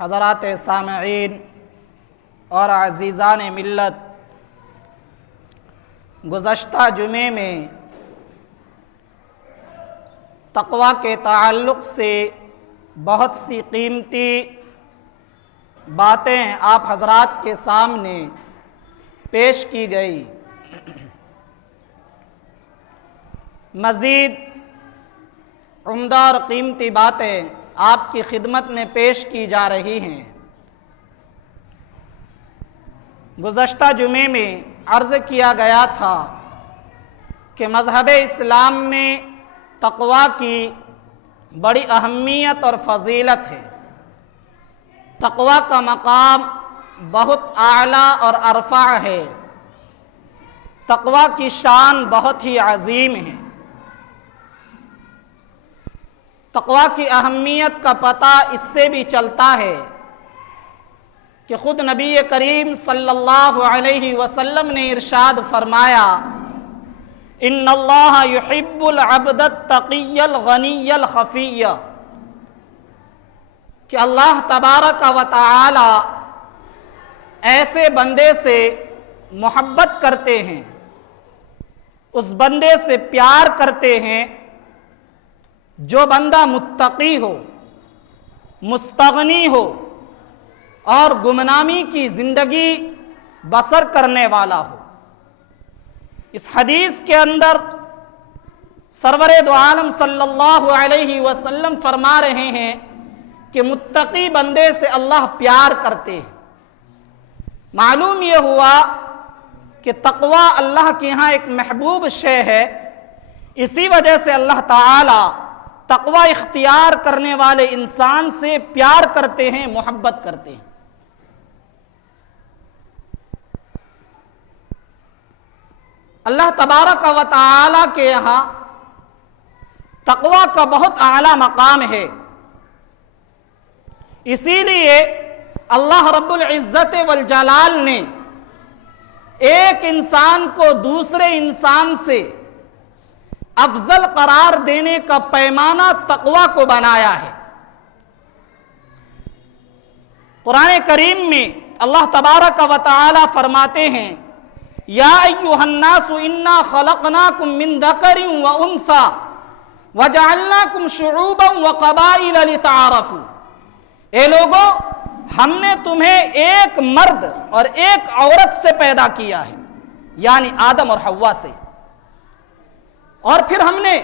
حضرات سامعین اور عزیزان ملت، گزشتہ جمعے میں تقویٰ کے تعلق سے بہت سی قیمتی باتیں آپ حضرات کے سامنے پیش کی گئی۔ مزید عمدہ اور قیمتی باتیں آپ کی خدمت میں پیش کی جا رہی ہیں۔ گزشتہ جمعے میں عرض کیا گیا تھا کہ مذہب اسلام میں تقویٰ کی بڑی اہمیت اور فضیلت ہے۔ تقویٰ کا مقام بہت اعلیٰ اور ارفع ہے۔ تقویٰ کی شان بہت ہی عظیم ہے۔ تقویٰ کی اہمیت کا پتہ اس سے بھی چلتا ہے کہ خود نبی کریم صلی اللہ علیہ وسلم نے ارشاد فرمایا، ان اللہ یحب العبد التقی الغنی الخفی، کہ اللہ تبارک و تعالی ایسے بندے سے محبت کرتے ہیں، اس بندے سے پیار کرتے ہیں جو بندہ متقی ہو، مستغنی ہو اور گمنامی کی زندگی بسر کرنے والا ہو۔ اس حدیث کے اندر سرور دو عالم صلی اللہ علیہ وسلم فرما رہے ہیں کہ متقی بندے سے اللہ پیار کرتے ہیں۔ معلوم یہ ہوا کہ تقویٰ اللہ کے ہاں ایک محبوب شے ہے، اسی وجہ سے اللہ تعالی تقویٰ اختیار کرنے والے انسان سے پیار کرتے ہیں، محبت کرتے ہیں۔ اللہ تبارک و تعالی کے یہاں تقویٰ کا بہت اعلیٰ مقام ہے، اسی لیے اللہ رب العزت والجلال نے ایک انسان کو دوسرے انسان سے افضل قرار دینے کا پیمانہ تقویٰ کو بنایا ہے۔ قرآن کریم میں اللہ تبارک و تعالی فرماتے ہیں، یا ایھا الناس انا خلقناکم من ذکر و انثی وجعلناکم شعوبا وقبائل لتعارفوا، اے لوگو ہم نے تمہیں ایک مرد اور ایک عورت سے پیدا کیا ہے، یعنی آدم اور حوا سے، اور پھر ہم نے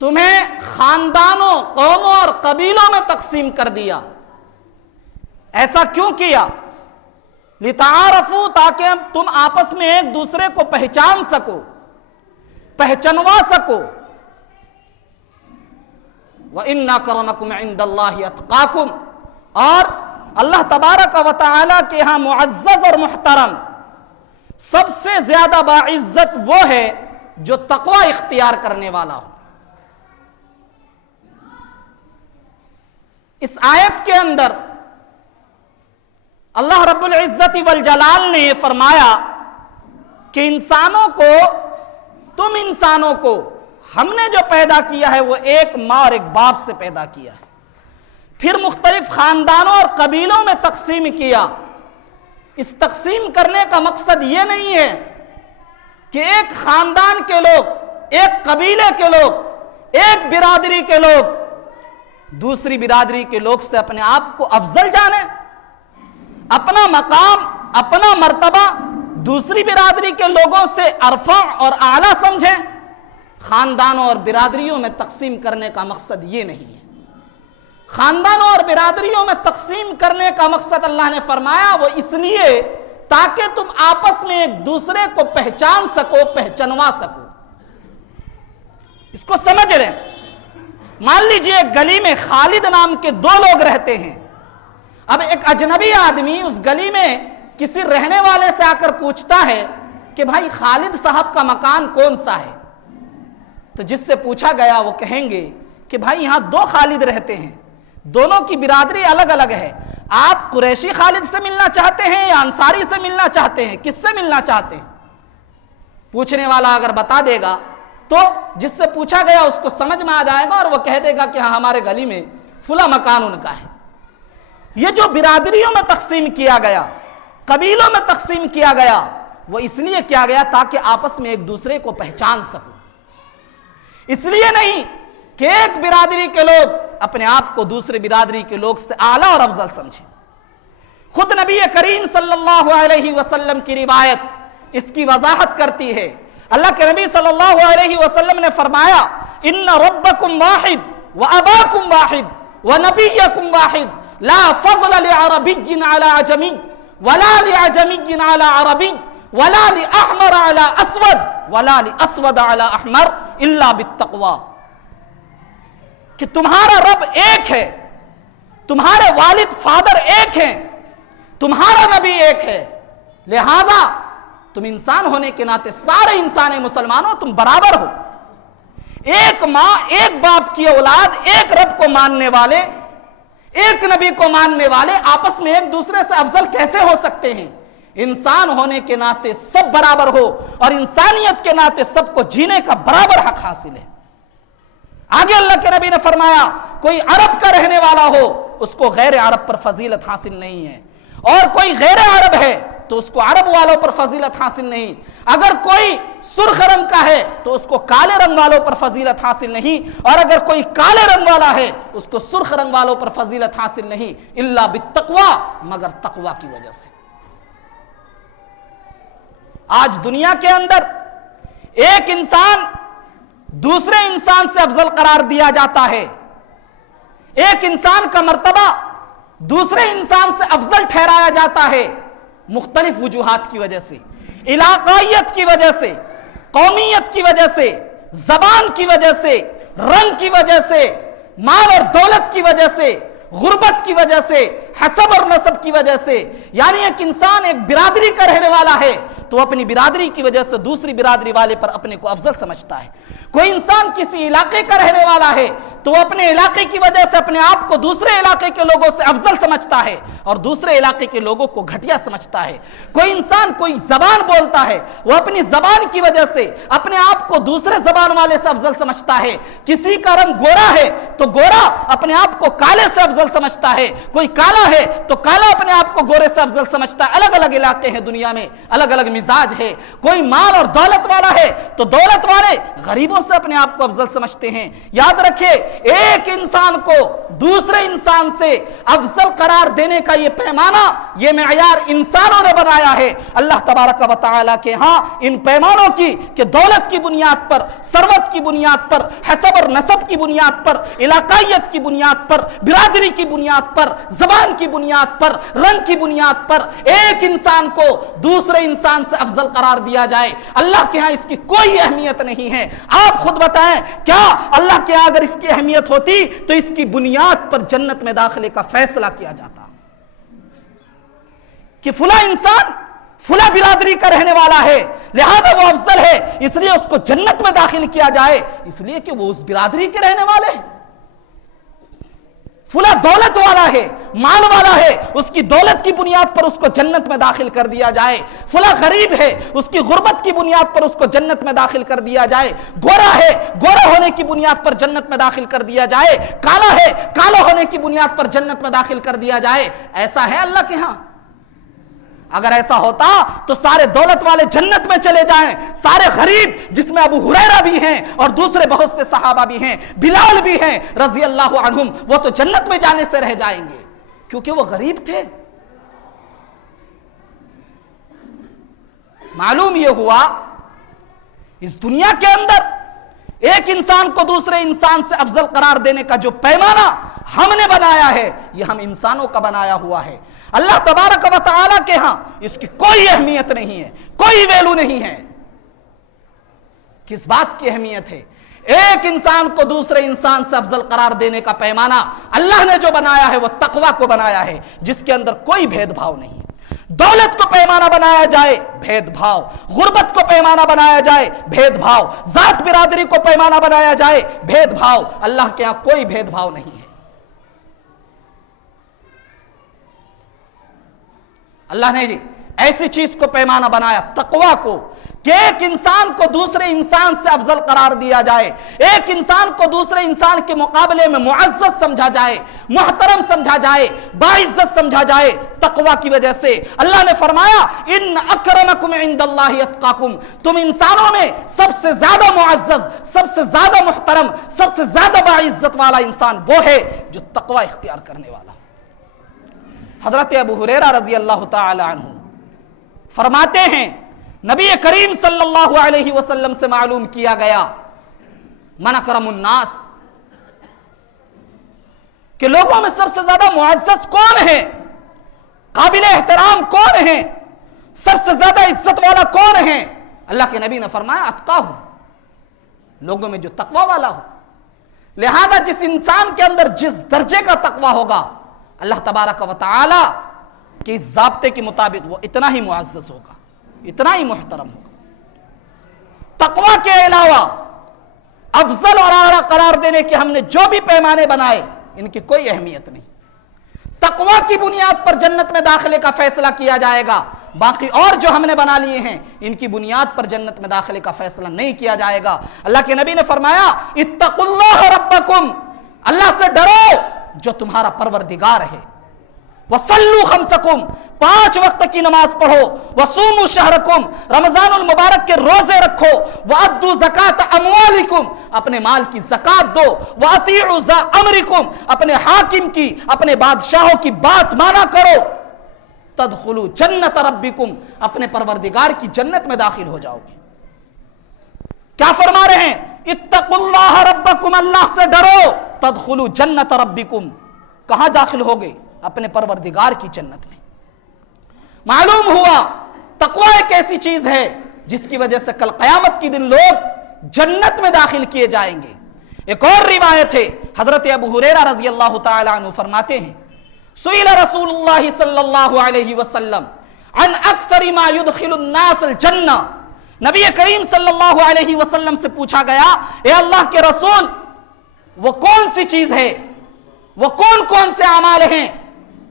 تمہیں خاندانوں، قوموں اور قبیلوں میں تقسیم کر دیا۔ ایسا کیوں کیا؟ لتعارفوا، تاکہ تم آپس میں ایک دوسرے کو پہچان سکو، پہچنوا سکو۔ وَإِنَّ أَكْرَمَكُمْ عِندَ اللَّهِ أَتْقَاكُمْ، اور اللہ تبارک و تعالی کے ہاں معزز اور محترم، سب سے زیادہ باعزت وہ ہے جو تقویٰ اختیار کرنے والا ہو۔ اس آیت کے اندر اللہ رب العزت والجلال نے یہ فرمایا کہ تم انسانوں کو ہم نے جو پیدا کیا ہے وہ ایک ماں اور ایک باپ سے پیدا کیا ہے، پھر مختلف خاندانوں اور قبیلوں میں تقسیم کیا۔ اس تقسیم کرنے کا مقصد یہ نہیں ہے کہ ایک خاندان کے لوگ، ایک قبیلے کے لوگ، ایک برادری کے لوگ دوسری برادری کے لوگ سے اپنے آپ کو افضل جانیں، اپنا مقام، اپنا مرتبہ دوسری برادری کے لوگوں سے ارفع اور اعلیٰ سمجھیں۔ خاندانوں اور برادریوں میں تقسیم کرنے کا مقصد یہ نہیں ہے۔ خاندانوں اور برادریوں میں تقسیم کرنے کا مقصد اللہ نے فرمایا وہ اس لیے تاکہ تم آپس میں ایک دوسرے کو پہچان سکو، پہچنوا سکو۔ اس کو سمجھ رہے ہیں؟ مان لیجئے ایک گلی میں خالد نام کے دو لوگ رہتے ہیں۔ اب ایک اجنبی آدمی اس گلی میں کسی رہنے والے سے آ کر پوچھتا ہے کہ بھائی خالد صاحب کا مکان کون سا ہے؟ تو جس سے پوچھا گیا وہ کہیں گے کہ بھائی یہاں دو خالد رہتے ہیں، دونوں کی برادری الگ الگ ہے، آپ قریشی خالد سے ملنا چاہتے ہیں یا انصاری سے ملنا چاہتے ہیں، کس سے ملنا چاہتے ہیں؟ پوچھنے والا اگر بتا دے گا تو جس سے پوچھا گیا اس کو سمجھ میں آ جائے گا اور وہ کہہ دے گا کہ ہاں ہمارے گلی میں فلاں مکان ان کا ہے۔ یہ جو برادریوں میں تقسیم کیا گیا، قبیلوں میں تقسیم کیا گیا، وہ اس لیے کیا گیا تاکہ آپس میں ایک دوسرے کو پہچان سکو، اس لیے نہیں کہ ایک برادری کے لوگ اپنے آپ کو دوسرے برادری کے لوگ سے اعلیٰ اور افضل سمجھیں۔ خود نبی کریم صلی اللہ علیہ وسلم کی روایت اس کی وضاحت کرتی ہے۔ اللہ کے نبی صلی اللہ علیہ وسلم نے فرمایا ان ربکم واحد واباکم واحد ونبیکم واحد لا فضل لعربی علی عجمی ولا لعجمی علی عربی ولا لأحمر علی اسود ولا لأسود علی احمر الا بالتقوی، کہ تمہارا رب ایک ہے، تمہارے والد فادر ایک ہیں، تمہارا نبی ایک ہے، لہذا تم انسان ہونے کے ناطے سارے انسان مسلمانوں تم برابر ہو۔ ایک ماں ایک باپ کی اولاد ایک رب کو ماننے والے، ایک نبی کو ماننے والے آپس میں ایک دوسرے سے افضل کیسے ہو سکتے ہیں؟ انسان ہونے کے ناطے سب برابر ہو اور انسانیت کے ناطے سب کو جینے کا برابر حق حاصل ہے۔ آگے اللہ کے نبی نے فرمایا کوئی عرب کا رہنے والا ہو اس کو غیر عرب پر فضیلت حاصل نہیں ہے، اور کوئی غیر عرب ہے تو اس کو عرب والوں پر فضیلت حاصل نہیں، اگر کوئی سرخ رنگ کا ہے تو اس کو کالے رنگ والوں پر فضیلت حاصل نہیں، اور اگر کوئی کالے رنگ والا ہے اس کو سرخ رنگ والوں پر فضیلت حاصل نہیں، الا بالتقوی، مگر تقوی کی وجہ سے۔ آج دنیا کے اندر ایک انسان دوسرے انسان سے افضل قرار دیا جاتا ہے، ایک انسان کا مرتبہ دوسرے انسان سے افضل ٹھہرایا جاتا ہے مختلف وجوہات کی وجہ سے، علاقائیت کی وجہ سے، قومیت کی وجہ سے، زبان کی وجہ سے، رنگ کی وجہ سے، مال اور دولت کی وجہ سے، غربت کی وجہ سے، حسب اور نسب کی وجہ سے۔ یعنی ایک انسان ایک برادری کا رہنے والا ہے تو اپنی برادری کی وجہ سے دوسری برادری والے پر اپنے کو افضل سمجھتا ہے، کوئی انسان کسی علاقے کا رہنے والا ہے تو اپنے علاقے کی وجہ سے اپنے آپ کو دوسرے علاقے کے لوگوں سے افضل سمجھتا ہے اور دوسرے علاقے کے لوگوں کو گھٹیا سمجھتا ہے۔ کوئی انسان کوئی زبان بولتا ہے، وہ اپنی زبان کی وجہ سے اپنے آپ کو دوسرے زبان والے سے افضل سمجھتا ہے۔ کسی کا رنگ گورا ہے تو گورا اپنے آپ کو کالے سے افضل سمجھتا ہے، کوئی کالا ہے تو کالا اپنے آپ کو گورے سے افضل سمجھتا ہے۔ الگ الگ علاقے ہیں دنیا میں، الگ الگ مزاج ہے۔ کوئی مال اور دولت والا ہے تو دولت والے غریبوں سے اپنے آپ کو افضل سمجھتے ہیں۔ یاد رکھیں ایک انسان کو دوسرے انسان سے افضل قرار دینے کا یہ پیمانہ، یہ معیار انسانوں نے بنایا ہے۔ اللہ تبارک و تعالیٰ کے ہاں ان پیمانوں کی کہ دولت کی بنیاد پر، ثروت کی بنیاد پر، حسب اور نسب کی بنیاد پر، علاقائیت کی بنیاد پر، برادری کی بنیاد پر، زبان کی بنیاد پر، رنگ کی بنیاد پر ایک انسان کو دوسرے انسان سے افضل قرار دیا جائے، اللہ کے ہاں اس کی کوئی اہمیت نہیں ہے۔ آپ خود بتائیں کیا اللہ کے ہاں اگر اس کی اہمیت ہوتی تو اس کی بنیاد پر جنت میں داخلے کا فیصلہ کیا جاتا کہ فلاں انسان فلاں برادری کا رہنے والا ہے لہذا وہ افضل ہے، اس لیے اس کو جنت میں داخل کیا جائے اس لیے کہ وہ اس برادری کے رہنے والے ہیں۔ فلاں دولت والا ہے، مال والا ہے، اس کی دولت کی بنیاد پر اس کو جنت میں داخل کر دیا جائے۔ فلاں غریب ہے، اس کی غربت کی بنیاد پر اس کو جنت میں داخل کر دیا جائے۔ گورا ہے، گورا ہونے کی بنیاد پر جنت میں داخل کر دیا جائے۔ کالا ہے، کالا ہونے کی بنیاد پر جنت میں داخل کر دیا جائے۔ ایسا ہے اللہ کے ہاں؟ اگر ایسا ہوتا تو سارے دولت والے جنت میں چلے جائیں، سارے غریب جس میں ابو ہریرہ بھی ہیں اور دوسرے بہت سے صحابہ بھی ہیں، بلال بھی ہیں رضی اللہ عنہم، وہ تو جنت میں جانے سے رہ جائیں گے کیونکہ وہ غریب تھے۔ معلوم یہ ہوا اس دنیا کے اندر ایک انسان کو دوسرے انسان سے افضل قرار دینے کا جو پیمانہ ہم نے بنایا ہے یہ ہم انسانوں کا بنایا ہوا ہے۔ اللہ تبارک و تعالیٰ کے ہاں اس کی کوئی اہمیت نہیں ہے، کوئی ویلو نہیں ہے۔ کس بات کی اہمیت ہے؟ ایک انسان کو دوسرے انسان سے افضل قرار دینے کا پیمانہ اللہ نے جو بنایا ہے وہ تقوی کو بنایا ہے جس کے اندر کوئی بھید بھاؤ نہیں۔ دولت کو پیمانہ بنایا جائے بھید بھاؤ، غربت کو پیمانہ بنایا جائے بھید بھاؤ، ذات برادری کو پیمانہ بنایا جائے بھید بھاؤ، اللہ کے ہاں کوئی بھید بھاؤ نہیں ہے۔ اللہ نے ایسی چیز کو پیمانہ بنایا تقوی کو کہ ایک انسان کو دوسرے انسان سے افضل قرار دیا جائے، ایک انسان کو دوسرے انسان کے مقابلے میں معزز سمجھا جائے، محترم سمجھا جائے، باعزت سمجھا جائے تقوی کی وجہ سے۔ اللہ نے فرمایا ان اکرمکم عند اللہ اتقاکم، تم انسانوں میں سب سے زیادہ معزز، سب سے زیادہ محترم، سب سے زیادہ باعزت والا انسان وہ ہے جو تقوی اختیار کرنے والا۔ حضرت ابو ہریرہ رضی اللہ تعالی عنہ فرماتے ہیں نبی کریم صلی اللہ علیہ وسلم سے معلوم کیا گیا من اکرم الناس، کہ لوگوں میں سب سے زیادہ معزز کون ہے، قابل احترام کون ہے، سب سے زیادہ عزت والا کون ہے؟ اللہ کے نبی نے فرمایا اتقاہم، لوگوں میں جو تقوی والا ہو۔ لہذا جس انسان کے اندر جس درجے کا تقوی ہوگا، اللہ تبارک و تعالی کے اس ضابطے کے مطابق وہ اتنا ہی معزز ہوگا، اتنا ہی محترم ہوگا۔ تقوی کے علاوہ افضل اور اعلیٰ قرار دینے کے ہم نے جو بھی پیمانے بنائے ان کی کوئی اہمیت نہیں۔ تقوی کی بنیاد پر جنت میں داخلے کا فیصلہ کیا جائے گا، باقی اور جو ہم نے بنا لیے ہیں ان کی بنیاد پر جنت میں داخلے کا فیصلہ نہیں کیا جائے گا۔ اللہ کے نبی نے فرمایا اتقوا اللہ ربکم، اللہ سے ڈرو جو تمہارا پروردگار ہے۔ وصلوا خمسکم، 5 وقت کی نماز پڑھو۔ وصوموا شہرکم، رمضان المبارک کے روزے رکھو۔ وادوا زکاۃ اموالکم، اپنے مال کی زکات دو۔ واطیعوا ذا امرکم، اپنے حاکم کی، اپنے بادشاہوں کی بات مانا کرو۔ تدخلوا جنت ربکم، اپنے پروردگار کی جنت میں داخل ہو جاؤ گے۔ کیا فرما رہے ہیں؟ اتقوا اللہ ربکم، اللہ سے ڈرو۔ تدخلوا جنت ربکم، کہاں داخل ہوگے؟ اپنے پروردگار کی جنت میں۔ معلوم ہوا تقوی ایک ایسی چیز ہے جس کی وجہ سے کل قیامت کے دن لوگ جنت میں داخل کیے جائیں گے۔ ایک اور روایت ہے، حضرت ابو ہریرہ رضی اللہ تعالی عنہ فرماتے ہیں سئل رسول اللہ صلی اللہ علیہ وسلم عن اکثر ما يدخل الناس الجنہ، نبی کریم صلی اللہ علیہ وسلم سے پوچھا گیا اے اللہ کے رسول وہ کون سی چیز ہے، وہ کون کون سے اعمال ہیں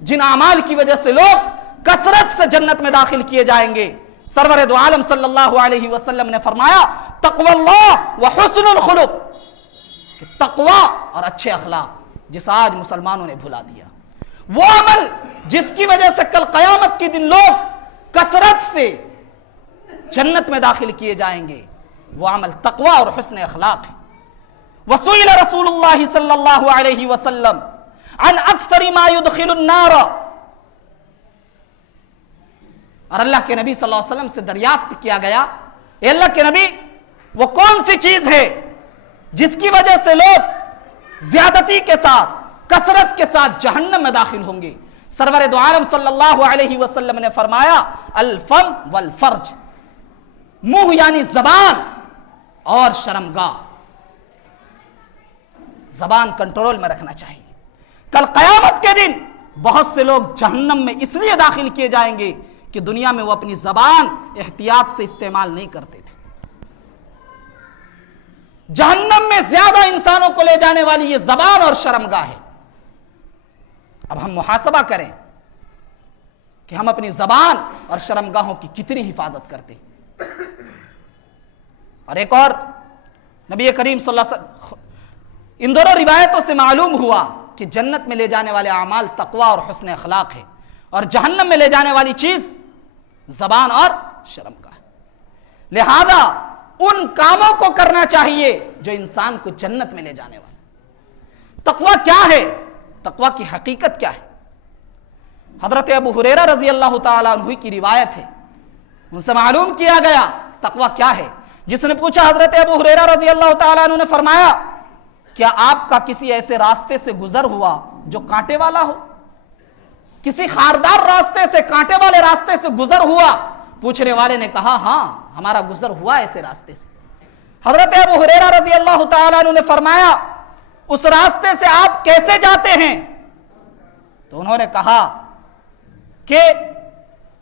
جن اعمال کی وجہ سے لوگ کثرت سے جنت میں داخل کیے جائیں گے؟ سرور دو عالم صلی اللہ علیہ وسلم نے فرمایا تقوی اللہ و حسن الخلق، کہ تقوی اور اچھے اخلاق، جس آج مسلمانوں نے بھلا دیا۔ وہ عمل جس کی وجہ سے کل قیامت کے دن لوگ کثرت سے جنت میں داخل کیے جائیں گے، وہ عمل تقوی اور حسن اخلاق ہے۔ وسئل رسول اللہ صلی اللہ علیہ وسلم عن اکثر ما يدخل النار، اور اللہ کے نبی صلی اللہ علیہ وسلم سے دریافت کیا گیا اے اللہ کے نبی وہ کون سی چیز ہے جس کی وجہ سے لوگ زیادتی کے ساتھ، کثرت کے ساتھ جہنم میں داخل ہوں گے؟ سرور دو عالم صلی اللہ علیہ وسلم نے فرمایا الفم والفرج، منہ یعنی زبان اور شرمگاہ، زبان کنٹرول میں رکھنا چاہیے۔ کل قیامت کے دن بہت سے لوگ جہنم میں اس لیے داخل کیے جائیں گے کہ دنیا میں وہ اپنی زبان احتیاط سے استعمال نہیں کرتے تھے۔ جہنم میں زیادہ انسانوں کو لے جانے والی یہ زبان اور شرمگاہ ہے۔ اب ہم محاسبہ کریں کہ ہم اپنی زبان اور شرمگاہوں کی کتنی حفاظت کرتے ہیں۔ اور ایک اور نبی کریم صلی اللہ علیہ وسلم، ان دونوں روایتوں سے معلوم ہوا کہ جنت میں لے جانے والے اعمال تقوی اور حسن اخلاق ہے، اور جہنم میں لے جانے والی چیز زبان اور شرمگاہ ہے۔ لہذا ان کاموں کو کرنا چاہیے جو انسان کو جنت میں لے جانے والا۔ تقوی کیا ہے؟ تقوی کی حقیقت کیا ہے؟ حضرت ابو ہریرہ رضی اللہ تعالیٰ عنہ کی روایت ہے، ان سے معلوم کیا گیا تقوی کیا ہے۔ جس نے پوچھا حضرت ابو ہریرہ رضی اللہ تعالیٰ عنہ نے فرمایا کیا آپ کا کسی ایسے راستے سے گزر ہوا جو کانٹے والا ہو؟ کسی خاردار راستے سے، کانٹے والے راستے سے گزر ہوا؟ پوچھنے والے نے کہا ہاں ہمارا گزر ہوا ایسے راستے سے۔ حضرت ابو ہریرہ رضی اللہ تعالیٰ عنہ نے فرمایا اس راستے سے آپ کیسے جاتے ہیں؟ تو انہوں نے کہا کہ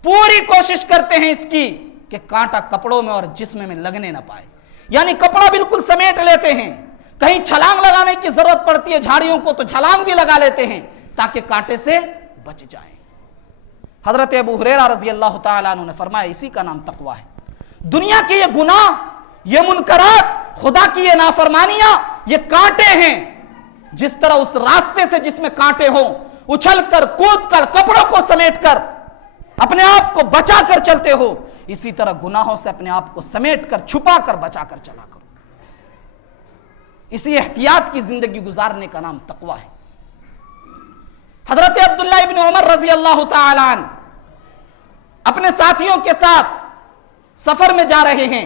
پوری کوشش کرتے ہیں اس کی کہ کانٹا کپڑوں میں اور جسم میں لگنے نہ پائے، یعنی کپڑا بالکل سمیٹ لیتے ہیں، کہیں چھلانگ لگانے کی ضرورت پڑتی ہے جھاڑیوں کو تو چھلانگ بھی لگا لیتے ہیں تاکہ کانٹے سے بچ جائیں۔ حضرت ابو ہریرہ رضی اللہ تعالیٰ عنہ نے فرمایا اسی کا نام تقوی ہے۔ دنیا کے یہ گناہ، یہ منکرات، خدا کی یہ نافرمانیاں، یہ کانٹے ہیں. جس طرح اس راستے سے جس میں کانٹے ہوں، اچھل کر کود کر کپڑوں کو سمیٹ کر اپنے آپ کو بچا کر چلتے ہو، اسی طرح گناہوں سے اپنے آپ کو سمیٹ کر چھپا کر بچا کر چلا کرو. اسی احتیاط کی زندگی گزارنے کا نام تقوی ہے. حضرت عبداللہ ابن عمر رضی اللہ تعالی عنہ اپنے ساتھیوں کے ساتھ سفر میں جا رہے ہیں.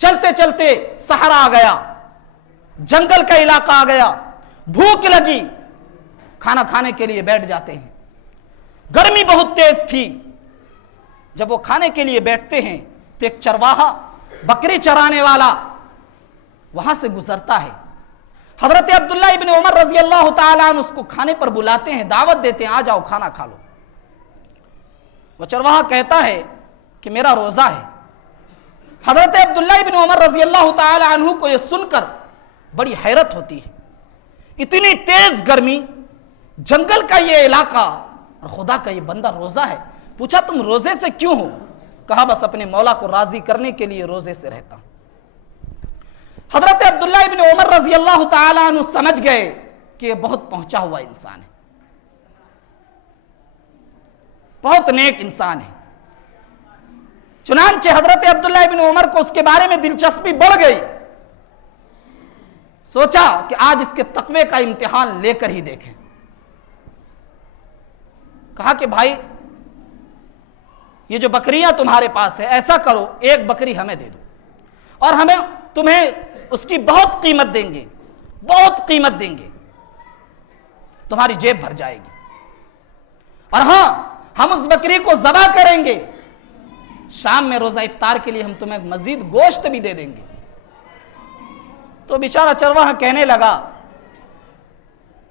چلتے چلتے صحرا آ گیا، جنگل کا علاقہ آ گیا، بھوک لگی، کھانا کھانے کے لیے بیٹھ جاتے ہیں. گرمی بہت تیز تھی. جب وہ کھانے کے لیے بیٹھتے ہیں تو ایک چرواہا، بکری چرانے والا وہاں سے گزرتا ہے. حضرت عبداللہ ابن عمر رضی اللہ تعالیٰ عنہ اس کو کھانے پر بلاتے ہیں، دعوت دیتے ہیں، آ جاؤ کھانا کھا لو. وہ چرواہا کہتا ہے کہ میرا روزہ ہے. حضرت عبداللہ ابن عمر رضی اللہ تعالیٰ عنہ کو یہ سن کر بڑی حیرت ہوتی ہے. اتنی تیز گرمی، جنگل کا یہ علاقہ، اور خدا کا یہ بندہ روزہ ہے. پوچھا تم روزے سے کیوں ہو؟ کہا بس اپنے مولا کو راضی کرنے کے لیے روزے سے رہتا ہوں. حضرت عبداللہ ابن عمر رضی اللہ تعالیٰ عنہ سمجھ گئے کہ یہ بہت پہنچا ہوا انسان ہے، بہت نیک انسان ہے. چنانچہ حضرت عبداللہ ابن عمر کو اس کے بارے میں دلچسپی بڑھ گئی. سوچا کہ آج اس کے تقوی کا امتحان لے کر ہی دیکھیں. کہا کہ بھائی یہ جو بکریاں تمہارے پاس ہے، ایسا کرو ایک بکری ہمیں دے دو اور ہمیں تمہیں اس کی بہت قیمت دیں گے، بہت قیمت دیں گے، تمہاری جیب بھر جائے گی. اور ہاں ہم اس بکری کو ذبح کریں گے، شام میں روزہ افطار کے لیے ہم تمہیں مزید گوشت بھی دے دیں گے. تو بیچارہ چرواہا کہنے لگا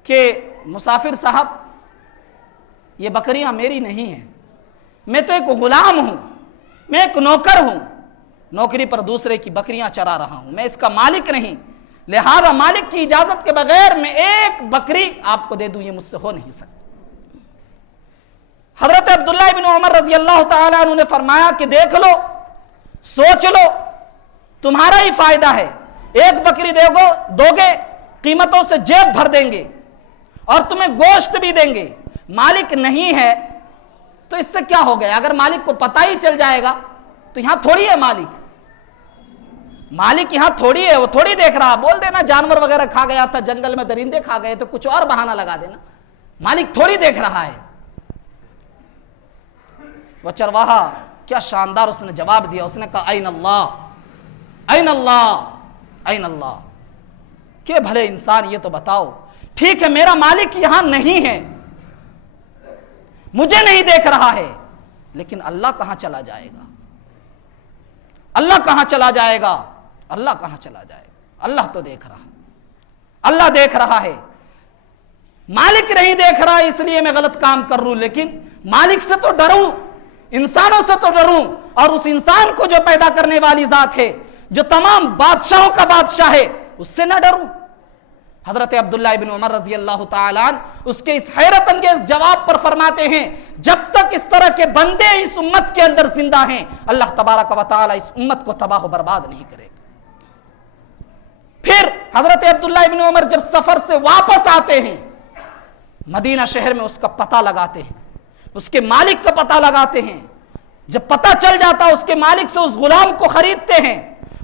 کہ مسافر صاحب یہ بکریاں میری نہیں ہیں، میں تو ایک غلام ہوں، میں ایک نوکر ہوں، نوکری پر دوسرے کی بکریاں چرا رہا ہوں، میں اس کا مالک نہیں، لہذا مالک کی اجازت کے بغیر میں ایک بکری آپ کو دے دوں، یہ مجھ سے ہو نہیں سکتا. حضرت عبداللہ ابن عمر رضی اللہ تعالیٰ عنہ نے فرمایا کہ دیکھ لو، سوچ لو، تمہارا ہی فائدہ ہے. ایک بکری دو گے، قیمتوں سے جیب بھر دیں گے اور تمہیں گوشت بھی دیں گے. مالک نہیں ہے تو اس سے کیا ہو گیا؟ اگر مالک کو پتہ ہی چل جائے گا تو یہاں تھوڑی ہے مالک یہاں تھوڑی ہے، وہ تھوڑی دیکھ رہا. بول دینا جانور وغیرہ کھا گیا تھا، جنگل میں درندے کھا گئے تو کچھ اور بہانہ لگا دینا، مالک تھوڑی دیکھ رہا ہے. وہ چرواہا کیا شاندار اس نے جواب دیا. اس نے کہا این اللہ، این اللہ، این اللہ. کہ بھلے انسان یہ تو بتاؤ، ٹھیک ہے میرا مالک یہاں نہیں ہے، مجھے نہیں دیکھ رہا ہے، لیکن اللہ کہاں چلا جائے گا؟ اللہ کہاں چلا جائے گا؟ اللہ کہاں چلا جائے گا؟ اللہ تو دیکھ رہا ہے، اللہ دیکھ رہا ہے. مالک نہیں دیکھ رہا اس لیے میں غلط کام کر رہا ہوں، لیکن مالک سے تو ڈروں، انسانوں سے تو ڈروں، اور اس انسان کو جو پیدا کرنے والی ذات ہے، جو تمام بادشاہوں کا بادشاہ ہے، اس سے نہ ڈروں. حضرت عبداللہ ابن عمر رضی اللہ تعالیٰ عنہ اس کے اس حیرت انگیز جواب پر فرماتے ہیں جب تک اس طرح کے بندے اس امت کے اندر زندہ ہیں، اللہ تبارک و تعالیٰ اس امت کو تباہ و برباد نہیں کرے گا. پھر حضرت عبداللہ ابن عمر جب سفر سے واپس آتے ہیں، مدینہ شہر میں اس کا پتہ لگاتے ہیں، اس کے مالک کا پتہ لگاتے ہیں. جب پتہ چل جاتا اس کے مالک سے، اس غلام کو خریدتے ہیں،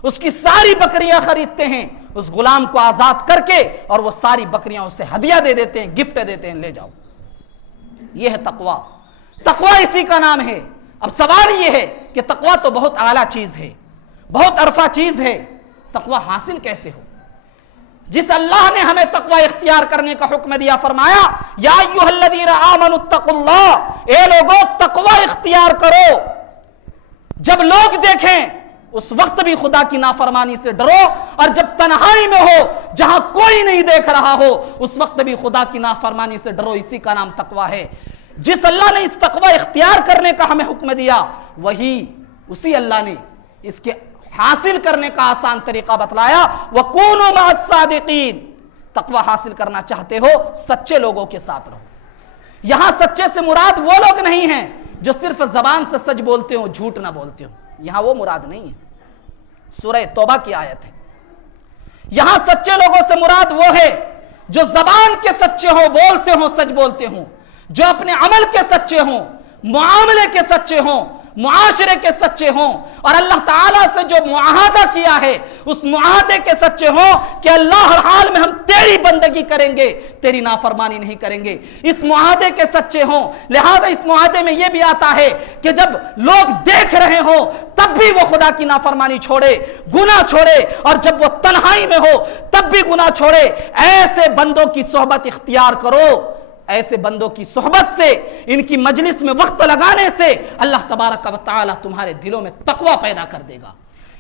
اس کی ساری بکریاں خریدتے ہیں، اس غلام کو آزاد کر کے، اور وہ ساری بکریاں اسے ہدیہ دے دیتے ہیں، گفٹ دیتے ہیں، لے جاؤ. یہ ہے تقوی. تقوی اسی کا نام ہے. اب سوال یہ ہے کہ تقوی تو بہت اعلیٰ چیز ہے، بہت عرفہ چیز ہے، تقوی حاصل کیسے ہو؟ جس اللہ نے ہمیں تقوی اختیار کرنے کا حکم دیا، فرمایا یا ایھا الذین آمنوا اتقوا اللہ، اے لوگو تقوی اختیار کرو. جب لوگ دیکھیں اس وقت بھی خدا کی نافرمانی سے ڈرو، اور جب تنہائی میں ہو جہاں کوئی نہیں دیکھ رہا ہو اس وقت بھی خدا کی نافرمانی سے ڈرو. اسی کا نام تقوی ہے. جس اللہ نے اس تقوی اختیار کرنے کا ہمیں حکم دیا، اسی اللہ نے اس کے حاصل کرنے کا آسان طریقہ بتلایا. وَكُونُوا مَعَ الصَّادِقِينَ. تقوی حاصل کرنا چاہتے ہو سچے لوگوں کے ساتھ رہو. یہاں سچے سے مراد وہ لوگ نہیں ہیں جو صرف زبان سے سچ بولتے ہو، جھوٹ نہ بولتے ہو. یہاں وہ مراد نہیں ہے. سورہ توبہ کی آیت ہے. یہاں سچے لوگوں سے مراد وہ ہے جو زبان کے سچے ہوں، بولتے ہوں، سچ بولتے ہوں، جو اپنے عمل کے سچے ہوں، معاملے کے سچے ہوں، معاشرے کے سچے ہوں، اور اللہ تعالیٰ سے جو معاہدہ کیا ہے اس معاہدے کے سچے ہوں کہ اللہ ہر حال میں ہم تیری بندگی کریں گے، تیری نافرمانی نہیں کریں گے. اس معاہدے کے سچے ہوں. لہذا اس معاہدے میں یہ بھی آتا ہے کہ جب لوگ دیکھ رہے ہوں تب بھی وہ خدا کی نافرمانی چھوڑے، گناہ چھوڑے، اور جب وہ تنہائی میں ہو تب بھی گناہ چھوڑے. ایسے بندوں کی صحبت اختیار کرو. ایسے بندوں کی صحبت سے، ان کی مجلس میں وقت لگانے سے اللہ تبارک و تعالی تمہارے دلوں میں تقوی پیدا کر دے گا.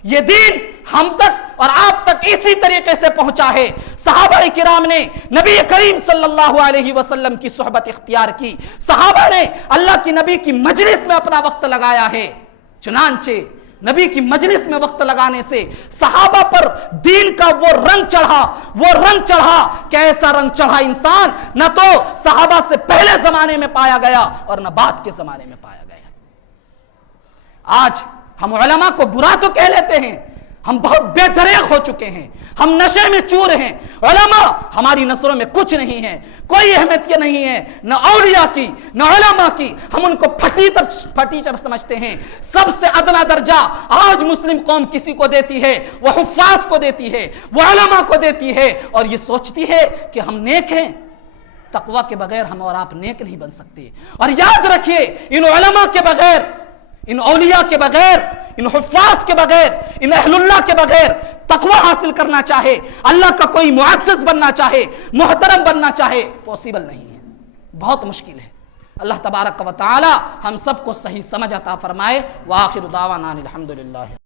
یہ دین ہم تک اور آپ تک اسی طریقے سے پہنچا ہے. صحابہ کرام نے نبی کریم صلی اللہ علیہ وسلم کی صحبت اختیار کی. صحابہ نے اللہ کی نبی کی مجلس میں اپنا وقت لگایا ہے. چنانچہ نبی کی مجلس میں وقت لگانے سے صحابہ پر دین کا وہ رنگ چڑھا کہ ایسا رنگ چڑھا انسان نہ تو صحابہ سے پہلے زمانے میں پایا گیا اور نہ بعد کے زمانے میں پایا گیا. آج ہم علماء کو برا تو کہہ لیتے ہیں، ہم بہت بے دریغ ہو چکے ہیں، ہم نشے میں چور ہیں. علماء ہماری نظروں میں کچھ نہیں ہے، کوئی اہمیت یہ نہیں ہے، نہ اولیاء کی نہ علماء کی. ہم ان کو پھٹیچر سمجھتے ہیں. سب سے ادنا درجہ آج مسلم قوم کسی کو دیتی ہے، وہ حفاظ کو دیتی ہے، وہ علماء کو دیتی ہے، اور یہ سوچتی ہے کہ ہم نیک ہیں. تقوی کے بغیر ہم اور آپ نیک نہیں بن سکتے. اور یاد رکھیے، ان علماء کے بغیر، ان اولیاء کے بغیر، ان حفاظ کے بغیر، ان اہل اللہ کے بغیر تقوی حاصل کرنا چاہے، اللہ کا کوئی معزز بننا چاہے، محترم بننا چاہے، پاسبل نہیں ہے، بہت مشکل ہے. اللہ تبارک و تعالی ہم سب کو صحیح سمجھ عطا فرمائے. وآخر دعوانا الحمدللہ.